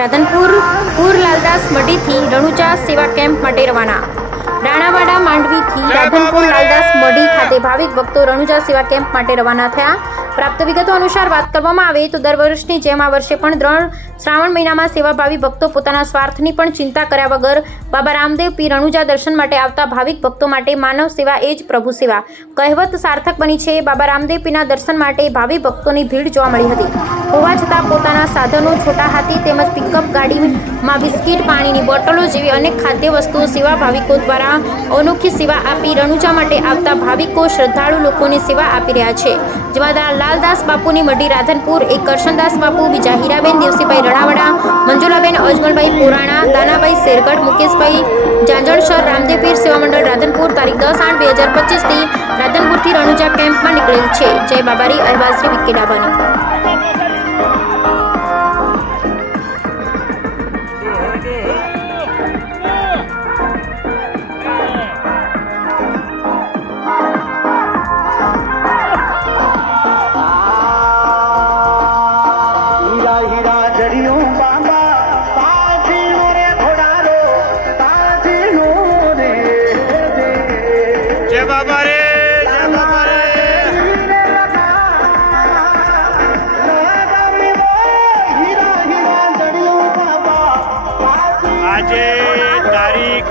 રાધનપુર પૂર લાલદાસ મઢીથી રણુજા સેવા કેમ્પ માટે રવાના। રાણાવાડા માંડવીથી રાધનપુર લાલદાસ મઢી ખાતે ભાવિક ભક્તો રણુજા સેવા કેમ્પ માટે રવાના થયા। પ્રાપ્ત વિગતો અનુસાર વાત કરવામાં આવે તો દર વર્ષની જેમ આ વર્ષે પણ શ્રાવણ મહિનામાં સેવાભાવી ભક્તો પોતાના સ્વાર્થની પણ ચિંતા કર્યા વગર બાબા રામદેવ પીર રણુજા દર્શન માટે આવતા ભાવિક ભક્તો માટે માનવ સેવા એ જ પ્રભુ સેવા કહેવત સાર્થક બની છે। બાબા રામદેવ પીરના દર્શન માટે ભાવિ ભક્તોની ભીડ જોવા મળી હતી। હોવા છતાં પોતાના સાધનો, છોટા હાથી તેમજ પિકઅપ ગાડીમાં બિસ્કીટ, પાણીની બોટલો જેવી અનેક ખાદ્ય વસ્તુઓ સેવા ભાવિકો દ્વારા અનોખી સેવા આપી રણુજા માટે આવતા ભાવિકો શ્રદ્ધાળુ લોકોની સેવા આપી રહ્યા છે। જેમાં લાલદાસ બાપુની મઢી રાધનપુર, એક કરશનદાસ બાપુ, બીજા હીરાબેન દેવસીભાઈ રણાવાડા, મંજુલાબેન અજમલભાઈ પુરાણા, દાનાભાઈ શેરગઢ, મુકેશભાઈ જાંજણસર, રામદેવ પીર સેવા મંડળ રાધનપુર તારીખ 10/8/2025થી રાધનપુરથી રણુજા કેમ્પમાં નીકળેલ છે। જય બાબારી, અહેવાલ શ્રી વિક્કી ડાબાની। जय बाबा रे, जय बाबा रे। આજે તારીખ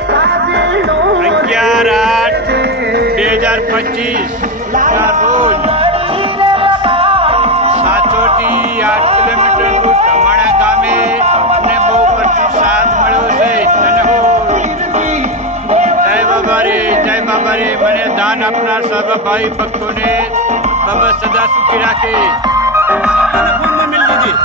11/8/2025 ના રોજ 7થી 8 કિલોમીટર દૂર ધમાણા ગામે અમને બહુ પ્રતિસાદ મળ્યો છે। અને જય બાબા રે, જય બાબા રે। મને દાન આપનાર સર્વ ભાઈ ભક્તોને બાબા સદા સુખી રાખે। ફોનમાં મિલ દીધી।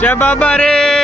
जय बाबा रे।